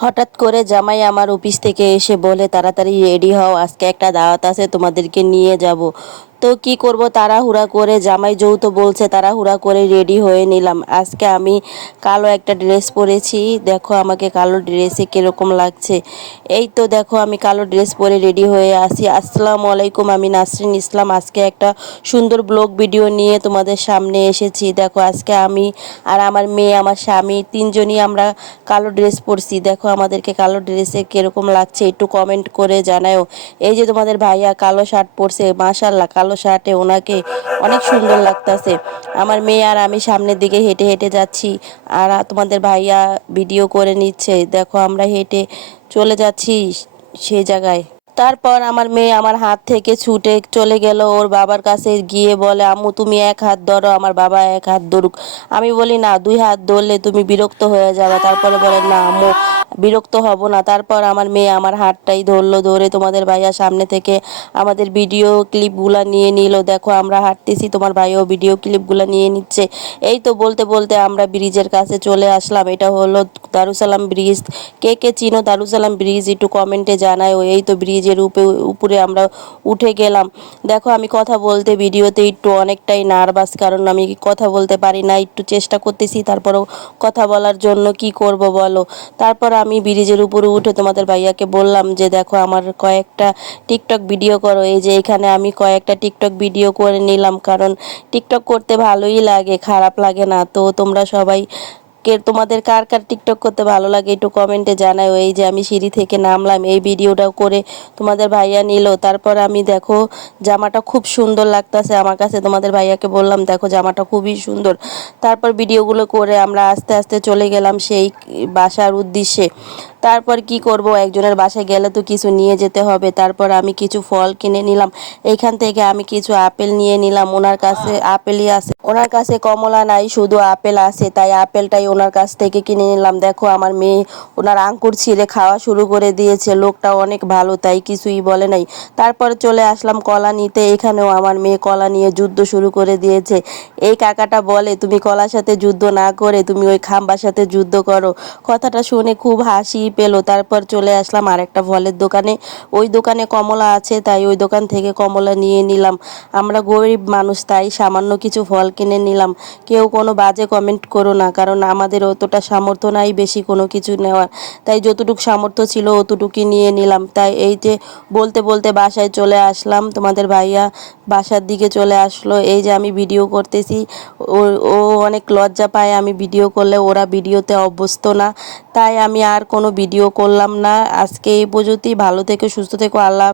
হঠাৎ করে জামাই আমার অফিস থেকে এসে বলে তাড়াতাড়ি রেডি হও, আজকে একটা দাওয়াত আছে, তোমাদেরকে নিয়ে যাব। তো কি করব, তাড়াহুড়া করে জামাই যেহেতু বলছে তাড়াহুড়া করে রেডি হয়ে নিলাম। আজকে আমি কালো একটা ড্রেস পরেছি, দেখো আমাকে কালো ড্রেসে কীরকম লাগছে। এই তো দেখো আমি কালো ড্রেস পরে রেডি হয়ে আসি। আসসালামু আলাইকুম, আমি নাসরিন ইসলাম। আজকে একটা সুন্দর ব্লগ ভিডিও নিয়ে তোমাদের সামনে এসেছি। দেখো আজকে আমি আর আমার মেয়ে, আমার স্বামী, তিনজনই আমরা কালো ড্রেস পরছি। দেখো আমাদেরকে কালো ড্রেসে কিরকম লাগছে একটু কমেন্ট করে জানাও। এই যে তোমাদের ভাইয়া কালো শার্ট পরছে, মাশাল্লাহ কালো শার্টে ওনাকে অনেক সুন্দর লাগতাছে। আমার মেয়ে আর আমি সামনের দিকে হেঁটে হেঁটে যাচ্ছি, আর তোমাদের ভাইয়া ভিডিও করে নিচ্ছে। দেখো আমরা হেঁটে চলে যাচ্ছি সেই জায়গায়। তারপর আমার মেয়ে আমার হাত থেকে ছুটে চলে গেল ওর বাবার কাছে, গিয়ে বলে আম্মু তুমি এক হাত ধরো, আমার বাবা এক হাত ধরুক। আমি বলি না, দুই হাত ধরলে তুমি বিরক্ত হয়ে যাবে। তারপরে বলে না আম্মু, বিরক্ত হব না। তারপর আমার মেয়ে আমার হাতটাই ধরলো, ধরে তোমাদের ভাইয়া সামনে থেকে আমাদের ভিডিও ক্লিপগুলা নিয়ে নিল। দেখো আমরা হাঁটতেছি, তোমার ভাইও ভিডিও ক্লিপগুলা নিয়ে নিচ্ছে। এই তো বলতে বলতে আমরা ব্রিজের কাছে চলে আসলাম। এটা হলো দারুসালাম ব্রিজ। কে কে চিনো দারুসালাম ব্রিজ একটু কমেন্টে জানায়। এই তো ব্রিজের উপরে আমরা উঠে গেলাম। দেখো আমি কথা বলতে ভিডিওতে একটু অনেকটাই নার্ভাস, কারণ আমি কথা বলতে পারি না, একটু চেষ্টা করতেছি তারপরেও কথা বলার জন্য কি করব বলো। তারপর আমি ব্রিজের উপরে উঠে তোমাদের ভাইয়াকে বললাম যে দেখো আমার কয়েকটা টিকটক ভিডিও করো। এই যে এখানে আমি কয়েকটা টিকটক ভিডিও করে নিলাম, কারণ টিকটক করতে ভালোই লাগে, খারাপ লাগে না। তো তোমরা সবাই তোমাদের কার কার টিকটক করতে ভালো লাগে একটু কমেন্টে জানাও। এই যে আমি সিঁড়ি থেকে নামলাম, এই ভিডিওটাও করে তোমাদের ভাইয়া নিল। তারপর আমি দেখো জামাটা খুব সুন্দর লাগতাছে আমার কাছে, তোমাদের ভাইয়াকে বললাম দেখো জামাটা খুবই সুন্দর। তারপর ভিডিওগুলো করে আমরা আস্তে আস্তে চলে গেলাম সেই বাসার উদ্দেশ্যে। তারপর কি করব, একজনের বাসায় গেলে তো কিছু নিয়ে যেতে হবে। তারপর আমি কিছু ফল কিনে নিলাম। এইখান থেকে আমি কিছু আপেল নিয়ে নিলাম, ওনার কাছে আপেলই আছে, ওনার কাছে কমলা নাই, শুধু আপেল আছে, তাই আপেলটাই ওনার কাছ থেকে কিনে নিলাম। দেখো আমার মেয়ে ওনার আঙ্কুর ছিঁড়ে খাওয়া শুরু করে দিয়েছে, লোকটা অনেক ভালো, তাই কিছুই বলে নাই। তারপর চলে আসলাম কলা নিতে। এখানেও আমার মেয়ে কলা নিয়ে যুদ্ধ শুরু করে দিয়েছে। এই কাকাটা বলে তুমি কলার সাথে যুদ্ধ না করে তুমি ওই খাম্বার সাথে যুদ্ধ করো। কথাটা শুনে খুব হাসি পেলো। তারপর চলে আসলাম আরেকটা ফলের দোকানে। ওই দোকানে কমলা আছে, তাই ওই দোকান থেকে কমলা নিয়ে নিলাম। আমরা গরিব মানুষ, তাই সামান্য কিছু ফল কিনে নিলাম। কেউ কোনো বাজে কমেন্ট করো না, কারণ আমাদের অতটা সামর্থ্য নাই বেশি কোনো কিছু নেওয়ার, তাই যতটুকু সামর্থ্য ছিল অতটুকুই নিয়ে নিলাম। তাই এই যে বলতে বলতে বাসায় চলে আসলাম, তোমাদের ভাইয়া বাসার দিকে চলে আসলো। এই যে আমি ভিডিও করতেছি, ও ও অনেক লজ্জা পায় আমি ভিডিও করলে, ওরা ভিডিওতে অভ্যস্ত না, তাই আমি আর কোনো ভিডিও করলাম না। আজকে এই পর্যন্তই, ভালো থেকো সুস্থ থেকো, আল্লাহ।